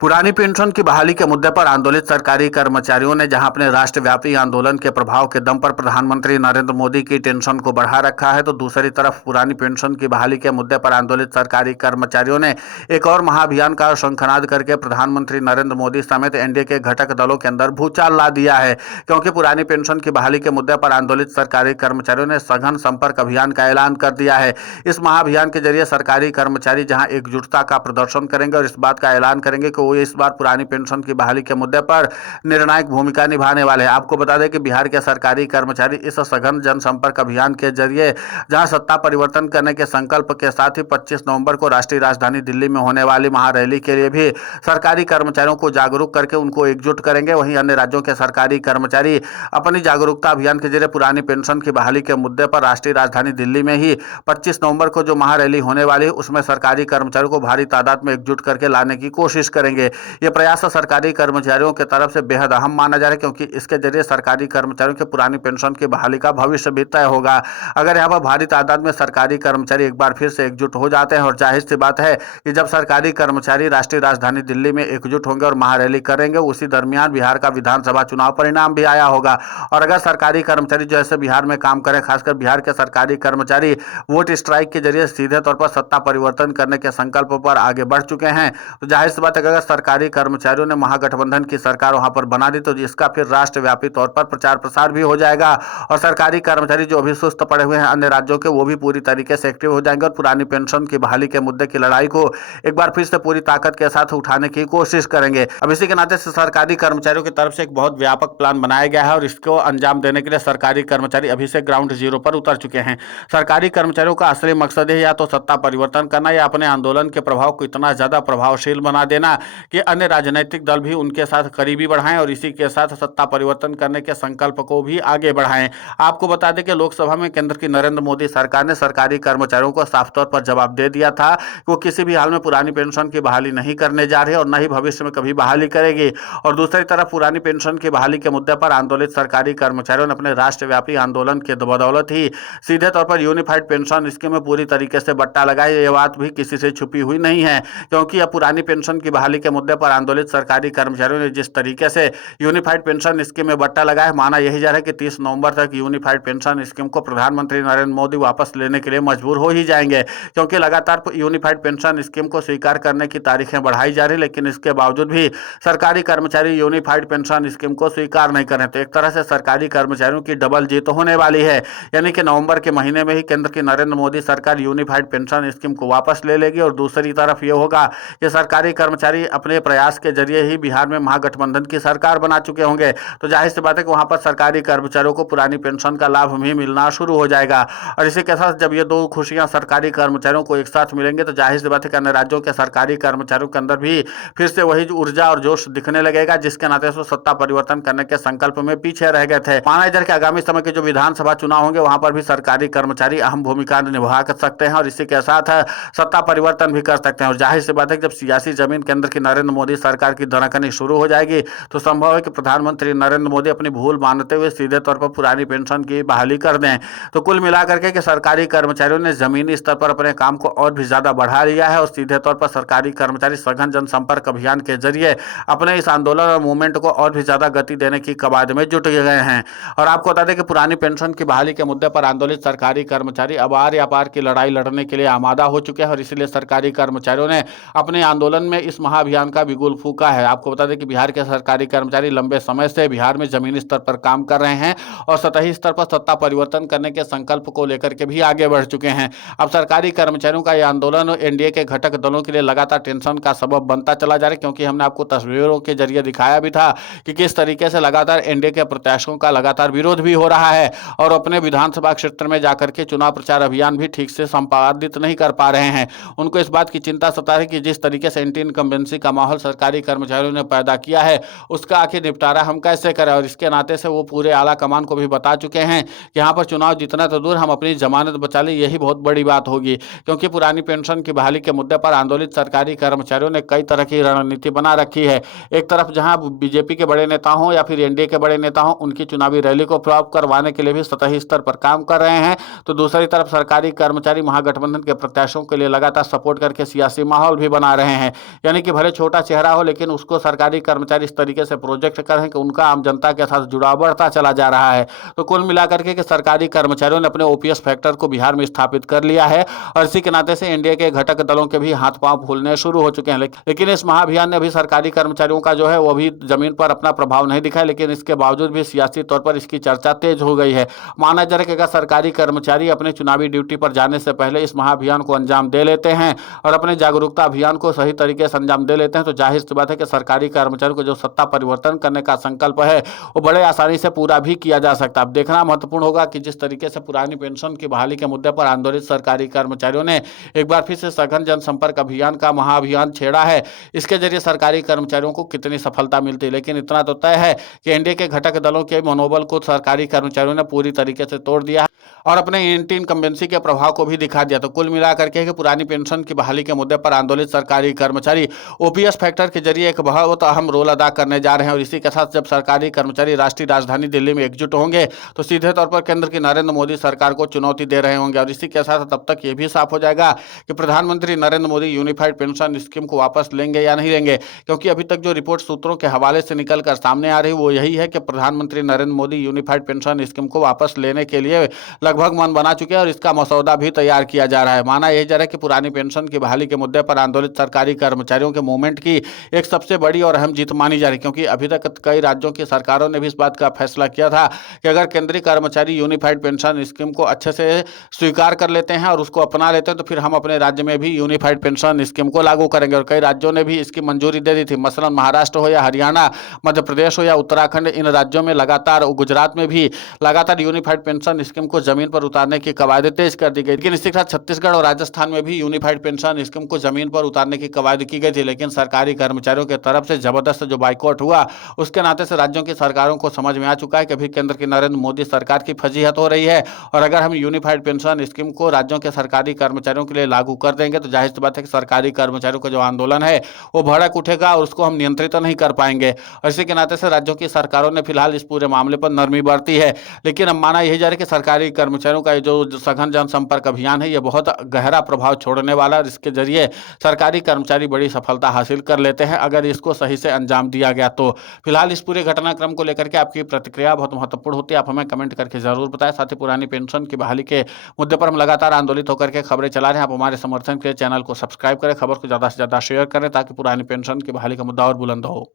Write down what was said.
पुरानी पेंशन की बहाली के मुद्दे पर आंदोलित सरकारी कर्मचारियों ने जहां अपने राष्ट्रव्यापी आंदोलन के प्रभाव के दम पर प्रधानमंत्री नरेंद्र मोदी की टेंशन को बढ़ा रखा है, तो दूसरी तरफ पुरानी पेंशन की बहाली के मुद्दे पर आंदोलित सरकारी कर्मचारियों ने एक और महाअभियान का शंखनाद करके प्रधानमंत्री नरेंद्र मोदी समेत एनडीए के घटक दलों के अंदर भूचाल ला दिया है। क्योंकि पुरानी पेंशन की बहाली के मुद्दे पर आंदोलित सरकारी कर्मचारियों ने सघन संपर्क अभियान का ऐलान कर दिया है। इस महाअभियान के जरिए सरकारी कर्मचारी जहां एकजुटता का प्रदर्शन करेंगे और इस बात का ऐलान करेंगे कि वो इस बार पुरानी पेंशन की बहाली के मुद्दे पर निर्णायक भूमिका निभाने वाले हैं। आपको बता दें कि बिहार के सरकारी कर्मचारी इस सघन जनसंपर्क अभियान के जरिए जहां सत्ता परिवर्तन करने के संकल्प के साथ ही 25 नवंबर को राष्ट्रीय राजधानी दिल्ली में होने वाली महारैली के लिए भी सरकारी कर्मचारियों को जागरूक करके उनको एकजुट करेंगे। वहीं अन्य राज्यों के सरकारी कर्मचारी अपनी जागरूकता अभियान के जरिए पुरानी पेंशन की बहाली के मुद्दे पर राष्ट्रीय राजधानी दिल्ली में ही 25 नवंबर को जो महारैली होने वाली है उसमें सरकारी कर्मचारियों को भारी तादाद में एकजुट करके लाने की कोशिश करेंगे। ये प्रयास सरकारी कर्मचारियों की तरफ से बेहद अहम माना जा रहा है, क्योंकि इसके जरिए सरकारी कर्मचारियों के पुरानी पेंशन की बहाली का भविष्य भी तय होगा। अगर यहाँ पर भारी तादाद में सरकारी कर्मचारी एक बार फिर से एकजुट हो जाते हैं, और जाहिर सी बात है कि जब सरकारी कर्मचारी राष्ट्रीय राजधानी दिल्ली में एकजुट होंगे और महारैली करेंगे, उसी दरमियान बिहार का विधानसभा चुनाव परिणाम भी आया होगा। और अगर सरकारी कर्मचारी जैसे बिहार में काम करें, खासकर बिहार के सरकारी कर्मचारी वोट स्ट्राइक के जरिए सीधे तौर पर सत्ता परिवर्तन करने के संकल्प पर आगे बढ़ चुके हैं, तो जाहिर सी बात है अगर सरकारी कर्मचारियों ने महागठबंधन की सरकार वहां पर बना दी तो इसका फिर राष्ट्रव्यापी तौर पर प्रचार प्रसार भी हो जाएगा और सरकारी कर्मचारी जो अभी सुस्त पड़े हुए हैं अन्य राज्यों के, वो भी पूरी तरीके से एक्टिव हो जाएंगे और पुरानी पेंशन की बहाली के मुद्दे की लड़ाई को एक बार फिर से पूरी ताकत के साथ उठाने की कोशिश करेंगे। अब इसी के नाते से सरकारी कर्मचारियों की तरफ से एक बहुत व्यापक प्लान बनाया गया है और इसको अंजाम देने के लिए सरकारी कर्मचारी अभी से ग्राउंड जीरो पर उतर चुके हैं। सरकारी कर्मचारियों का असली मकसद है या तो सत्ता परिवर्तन करना या अपने आंदोलन के प्रभाव को इतना ज्यादा प्रभावशील बना देना कि अन्य राजनीतिक दल भी उनके साथ करीबी बढ़ाएं और इसी के साथ सत्ता परिवर्तन करने के संकल्प को भी आगे बढ़ाएं। आपको बता दें कि लोकसभा में केंद्र की नरेंद्र मोदी सरकार ने सरकारी कर्मचारियों को साफ तौर पर जवाब दे दिया था कि वो किसी भी हाल में पुरानी पेंशन की बहाली नहीं करने जा रही है और न ही भविष्य में कभी बहाली करेगी। और दूसरी तरफ पुरानी पेंशन की बहाली के मुद्दे पर आंदोलित सरकारी कर्मचारियों ने अपने राष्ट्रव्यापी आंदोलन के बदौलत ही सीधे तौर पर यूनिफाइड पेंशन स्कीम में पूरी तरीके से बट्टा लगाया। ये बात भी किसी से छुपी हुई नहीं है, क्योंकि अब पुरानी पेंशन की बहाली के मुद्दे पर आंदोलित सरकारी कर्मचारियों ने जिस तरीके से यूनिफाइड पेंशन स्कीम में बट्टा लगाया, माना यही जा रहा है कि 30 नवंबर तक यूनिफाइड पेंशन स्कीम को प्रधानमंत्री नरेंद्र मोदी वापस लेने के लिए मजबूर हो ही जाएंगे, क्योंकि लगातार यूनिफाइड पेंशन स्कीम को स्वीकार करने की तारीखें बढ़ाई जा रही, लेकिन इसके बावजूद भी सरकारी कर्मचारी यूनिफाइड पेंशन स्कीम को स्वीकार नहीं कर रहे। तो एक तरह से सरकारी कर्मचारियों की डबल जीत होने वाली है, यानी कि नवंबर के महीने में ही केंद्र की नरेंद्र मोदी सरकार यूनिफाइड पेंशन स्कीम को वापस ले लेगी और दूसरी तरफ यह होगा कि सरकारी कर्मचारी अपने प्रयास के जरिए ही बिहार में महागठबंधन की सरकार बना चुके होंगे। तो जाहिर सी बात है कि वहां पर सरकारी कर्मचारियों को पुरानी पेंशन का लाभ भी मिलना शुरू हो जाएगा और इसी के साथ जब ये दो खुशियां सरकारी कर्मचारियों को एक साथ मिलेंगे तो जाहिर सी बात है कि अन्य राज्यों के सरकारी कर्मचारियों के अंदर भी फिर से वही ऊर्जा और जोश दिखने लगेगा, जिसके नाते से सत्ता परिवर्तन करने के संकल्प में पीछे रह गए थे। माना इधर के आगामी समय के जो विधानसभा चुनाव होंगे वहां पर भी सरकारी कर्मचारी अहम भूमिका निभा सकते हैं और इसी के साथ सत्ता परिवर्तन भी कर सकते हैं। और जाहिर सी बात है जब सियासी जमीन केंद्र की नरेंद्र मोदी सरकार की दनाकनी शुरू हो जाएगी तो संभव है कि प्रधानमंत्री नरेंद्र मोदी अपनी भूल मानते हुए सीधे तौर पर पुरानी पेंशन की बहाली कर दें। तो कुल मिलाकर के सरकारी कर्मचारियों ने जमीनी स्तर पर अपने काम को और भी ज्यादा बढ़ा लिया है और सीधे तौर पर सरकारी कर्मचारी सघन जनसंपर्क अभियान के जरिए अपने इस आंदोलन और मूवमेंट को और भी ज्यादा गति देने की कवायद में जुट गए हैं। और आपको बता दें कि पुरानी पेंशन की बहाली के मुद्दे पर आंदोलित सरकारी कर्मचारी अब आर या पार की लड़ाई लड़ने के लिए आमादा हो चुके हैं और इसलिए सरकारी कर्मचारियों ने अपने आंदोलन में इस महाअभियान का बिगुल फूका है। आपको बता दें कि बिहार के सरकारी कर्मचारी लंबे समय से बिहार में जमीनी स्तर पर काम कर रहे हैं और सतही स्तर पर सत्ता परिवर्तन करने के संकल्प को लेकर के भी आगे बढ़ चुके हैं। अब सरकारी कर्मचारियों का यह आंदोलन एनडीए के घटक दलों के लिए लगातार टेंशन का सबब बनता चला जा रहा है, क्योंकि हमने आपको तस्वीरों के जरिए दिखाया भी था कि किस तरीके से लगातार एनडीए के प्रत्याशियों का लगातार विरोध भी हो रहा है और अपने विधानसभा क्षेत्र में जाकर के चुनाव प्रचार अभियान भी ठीक से संपादित नहीं कर पा रहे हैं। उनको इस बात की चिंता सता है कि जिस तरीके से एंटी इनकम्बेंसी का माहौल सरकारी कर्मचारियों ने पैदा किया है उसका आखिर निपटारा हम कैसे करें। और इसके नाते से वो पूरे आला कमान को भी बता चुके हैं कि यहाँ पर चुनाव जीतना तो दूर, हम अपनी जमानत बचा ली, यही बहुत बड़ी बात होगी। क्योंकि पुरानी पेंशन की बहाली के मुद्दे पर आंदोलित सरकारी कर्मचारियों ने कई तरह की रणनीति बना रखी है। एक तरफ जहां बीजेपी के बड़े नेता हों या फिर एनडीए के बड़े नेता हों, उनकी चुनावी रैली को फ्लॉप करवाने के लिए भी सतही स्तर पर काम कर रहे हैं, तो दूसरी तरफ सरकारी कर्मचारी महागठबंधन के प्रत्याशियों के लिए लगातार सपोर्ट करके सियासी माहौल भी बना रहे हैं। यानी कि भले भले छोटा चेहरा हो, लेकिन उसको सरकारी कर्मचारी इस तरीके से प्रोजेक्ट करें कि उनका आम जनता के साथ जुड़ाव बढ़ता चला जा रहा है। तो कुल मिलाकर के सरकारी कर्मचारियों ने अपने ओपीएस फैक्टर को बिहार में स्थापित कर लिया है और इसी के नाते से एनडीए के घटक दलों के भी हाथ पांव फूलने शुरू हो चुके हैं। लेकिन इस महाअभियान ने अभी सरकारी कर्मचारियों का जो है वो भी जमीन पर अपना प्रभाव नहीं दिखाया, लेकिन इसके बावजूद भी सियासी तौर पर इसकी चर्चा तेज हो गई है। माना जा रहा है कि अगर सरकारी कर्मचारी अपने चुनावी ड्यूटी पर जाने से पहले इस महाअभियान को अंजाम दे लेते हैं और अपने जागरूकता अभियान को सही तरीके से अंजाम दे लेते हैं, तो जाहिर सी बात है कि सरकारी कर्मचारियों को जो सत्ता परिवर्तन करने का संकल्प है वो बड़े आसानी से पूरा भी किया जा सकता है। अब देखना महत्वपूर्ण होगा कि जिस तरीके से पुरानी पेंशन की बहाली के मुद्दे पर आंदोलित सरकारी कर्मचारियों ने एक बार फिर से सघन जनसंपर्क अभियान का महाअभियान छेड़ा है, इसके जरिए सरकारी कर्मचारियों को कितनी सफलता मिलती है। लेकिन इतना तो तय है कि एनडीए के घटक दलों के मनोबल को सरकारी कर्मचारियों ने पूरी तरीके से तोड़ दिया है और अपने एंटी इनकम्बेंसी के प्रभाव को भी दिखा दिया। तो कुल मिलाकर के पुरानी पेंशन की बहाली के मुद्दे पर आंदोलित सरकारी कर्मचारी ओपीएस फैक्टर के जरिए एक बहुत अहम रोल अदा करने जा रहे हैं और इसी के साथ जब सरकारी कर्मचारी राष्ट्रीय राजधानी दिल्ली में एकजुट होंगे तो सीधे तौर पर केंद्र की नरेंद्र मोदी सरकार को चुनौती दे रहे होंगे। और इसी के साथ तब तक ये भी साफ हो जाएगा कि प्रधानमंत्री Narendra Modi unified pension scheme को वापस लेंगे या नहीं लेंगे, क्योंकि अभी तक जो रिपोर्ट सूत्रों के हवाले से निकल कर सामने आ रही वो यही है कि प्रधानमंत्री Narendra Modi unified pension scheme को वापस लेने के लिए लगभग मन बना चुके हैं और इसका मसौदा भी तैयार किया जा रहा है। माना यह जा रहा है कि पुरानी पेंशन की बहाली के मुद्दे पर आंदोलित सरकारी कर्मचारियों के मूवमेंट की एक सबसे बड़ी और अहम जीत मानी जा रही है, क्योंकि अभी तक कई राज्यों की सरकारों ने भी इस बात का फैसला किया था कि अगर केंद्रीय कर्मचारी यूनिफाइड पेंशन स्कीम को अच्छे से स्वीकार कर लेते हैं और उसको अपना लेते हैं तो फिर हम अपने राज्य में भी यूनिफाइड पेंशन स्कीम को लागू करेंगे। और कई राज्यों ने भी इसकी मंजूरी दे दी थी, मसलन महाराष्ट्र हो या हरियाणा, मध्य प्रदेश हो या उत्तराखंड, इन राज्यों में लगातार, गुजरात में भी लगातार यूनिफाइड पेंशन स्कीम को जमीन पर उतारने की कवायद तेज कर दी गई। लेकिन इसी के साथ छत्तीसगढ़ और राजस्थान में भी यूनिफाइड पेंशन स्कीम को जमीन पर उतारने की कवायद की गई थी, लेकिन सरकारी कर्मचारियों की तरफ से जबरदस्त जो बाइकआउट हुआ उसके नाते से राज्यों की सरकारों को समझ में आ चुका है कि अभी केंद्र की नरेंद्र मोदी सरकार की फजीहत हो रही है और अगर हम यूनिफाइड पेंशन स्कीम को राज्यों के सरकारी कर्मचारियों के लिए लागू कर देंगे तो जाहिर सी बात है कि सरकारी कर्मचारियों का जो आंदोलन है वो भड़क उठेगा और उसको हम नियंत्रित नहीं कर पाएंगे। और इसी के नाते से राज्यों की सरकारों ने फिलहाल इस पूरे मामले पर नरमी बरती है। लेकिन अब माना यही जा रहा है कि सरकारी कर्मचारियों का जो सघन जनसंपर्क अभियान है ये बहुत गहरा प्रभाव छोड़ने वाला है और इसके जरिए सरकारी कर्मचारी बड़ी सफलता हासिल कर लेते हैं अगर इसको सही से अंजाम दिया गया तो। फिलहाल इस पूरे घटनाक्रम को लेकर के आपकी प्रतिक्रिया बहुत महत्वपूर्ण होती है, आप हमें कमेंट करके जरूर बताएं। साथ ही पुरानी पेंशन की बहाली के मुद्दे पर हम लगातार आंदोलित होकर के खबरें चला रहे हैं, आप हमारे समर्थन के लिए चैनल को सब्सक्राइब करें, खबर को ज़्यादा से ज़्यादा शेयर करें ताकि पुरानी पेंशन की बहाली का मुद्दा और बुलंद हो।